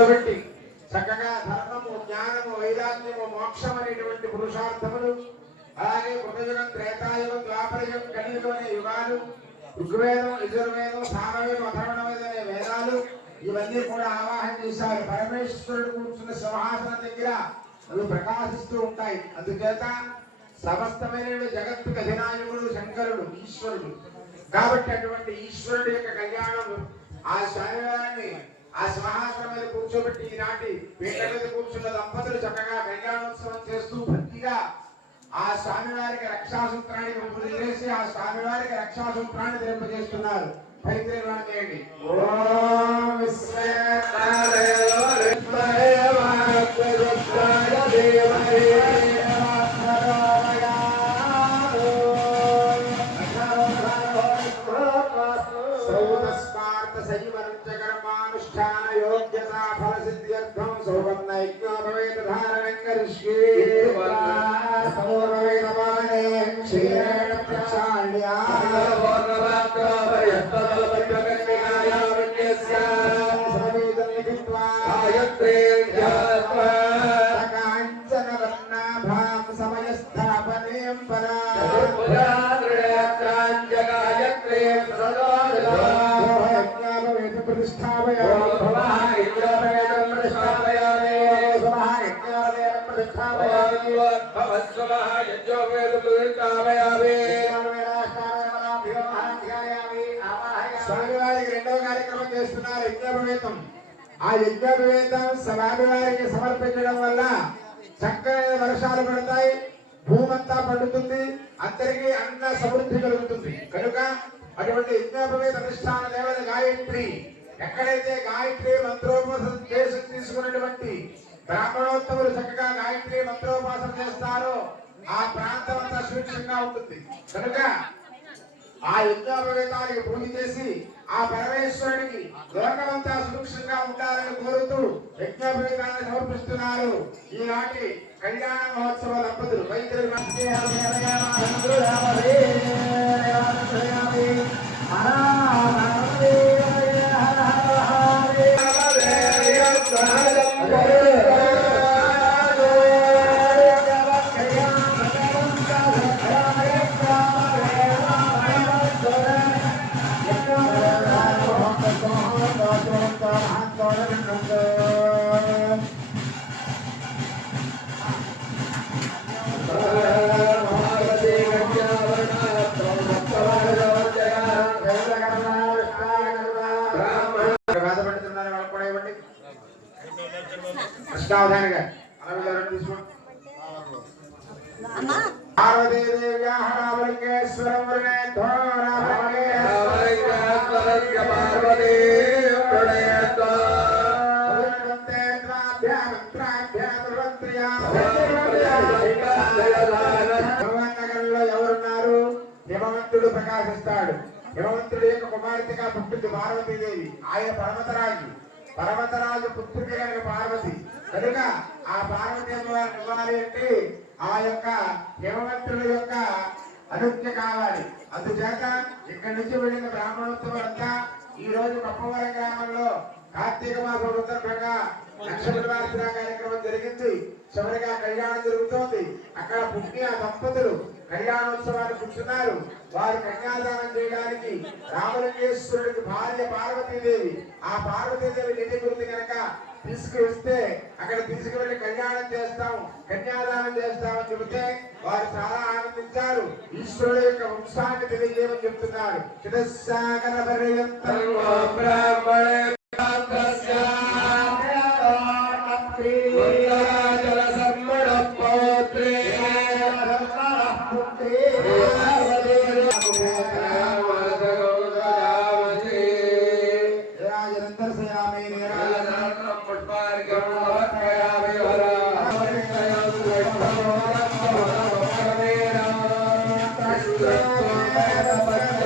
కాబట్టి చక్కగా ధర్మము జ్ఞానము వైరాగ్యము మోక్షం అనేటువంటి పురుషార్థములు అలాగే కృతయుగం త్రేతాయుగం ద్వాపరయుగం కలియుగం అనే యుగాలు ఋగ్వేదం యజుర్వేదం సామవేదం అథర్వణవేదం అనే వేదాలు ఇవన్నీ కూడా ఆవాహన చేశారు. పరమేశ్వరుడు కూర్చున్న సింహాసనం దగ్గర అవి ప్రకాశిస్తూ ఉంటాయి. అందుచేత సమస్తమైన జగత్తుకు అధినాయకుడు శంకరుడు ఈశ్వరుడు. కాబట్టి అటువంటి ఈశ్వరుడు యొక్క కళ్యాణం ఆ స్వామివారిని ఆ సింహాసనం మీద కూర్చోబెట్టి ఈనాటి పీట మీద కూర్చున్న దంపతులు చక్కగా కళ్యాణోత్సవం చేస్తూ భక్తిగా ఆ స్వామివారికి రక్షాసూత్రానికి పూజ చేసి ఆ స్వామివారికి రక్షాసూత్రాన్ని తెలియజేస్తున్నారు పరిత్రేణం చేయండి. ఓం సంయమనంచకర్మానుష్ఠాన యోగ్యతా ఫల స్వామివారికి రెండవ కార్యక్రమం చేస్తున్నారు యజ్ఞోపవేతం ఆ యజ్ఞోపవేతం స్వామివారికి సమర్పించడం వల్ల చక్కని వర్షాలు పడతాయి భూమంతా పండుతుంది అందరికీ అన్న సమృద్ధి కలుగుతుంది. కనుక అటువంటి యజ్ఞోపవేత అనుష్ఠాన దేవత గాయత్రి ఎక్కడైతే గాయత్రి మంత్రోపాసన చేసి తీసుకున్నటువంటి బ్రాహ్మణోత్తములు చక్కగా గాయత్రి మంత్రోపాసన చేస్తారో ఆ ప్రాంతం అంతా సురక్షంగా ఉంటుంది. కనుక ఆ యజ్ఞోపవేతానికి భూమి చేసి ఆ పరమేశ్వరుడికి లోకమంతా సురక్షంగా ఉండాలని కోరుతూ యజ్ఞోపవేతాన్ని సమర్పిస్తున్నారు ఈనాటి కళ్యాణ మహోత్సవ దంపతులు వైద్యులు కృష్ణావధానిగా అరవింద తీసుకోండి అమ్మా పార్వతీదేవ్యాహరావలింగేశ్వరం వరుణే ఎవరున్నారు హిమవంతుడు ప్రకాశిస్తాడు హిమవంతుడు యొక్క కుమార్తెగా పుట్టింది పార్వతీదేవి. ఆయన పర్వతరాజు పర్వతరాజు పుత్రిక కనుక పార్వతి. కనుక ఆ పార్వతి అమ్మవారిని ఇవ్వాలి అంటే ఆ యొక్క హిమవంతుల యొక్క అనుజ్ఞ కావాలి. అందుచేత ఇక్కడి నుంచి వెళ్ళిన బ్రాహ్మణోత్సవాలంతా ఈ రోజు కప్పవరం గ్రామంలో కార్తీక మాస సందర్భంగా కార్యక్రమం జరిగింది. చివరిగా కళ్యాణం జరుగుతోంది. అక్కడ పుట్టిన దంపతులు కళ్యాణోత్సవాలు కూర్చున్నారు. వారు కన్యాదానం చేయడానికి రామలింగేశ్వరుడికి భార్య పార్వతీదేవి ఆ పార్వతీదేవి నిధి గురించి కనుక తీసుకువస్తే అక్కడ తీసుకువెళ్ళి కళ్యాణం చేస్తాం కన్యాదానం చేస్తామని చెబితే వారు చాలా ఆనందించారు. ఈశ్వరుడు యొక్క వంశాన్ని తెలియజేయమని చెప్తున్నారు. दर्शयामि निरालनात्रं पुष्पार्घ्यं नमस्कयामि वरा वैष्णवं वरं वरं वरं वरं वरं वरं वरं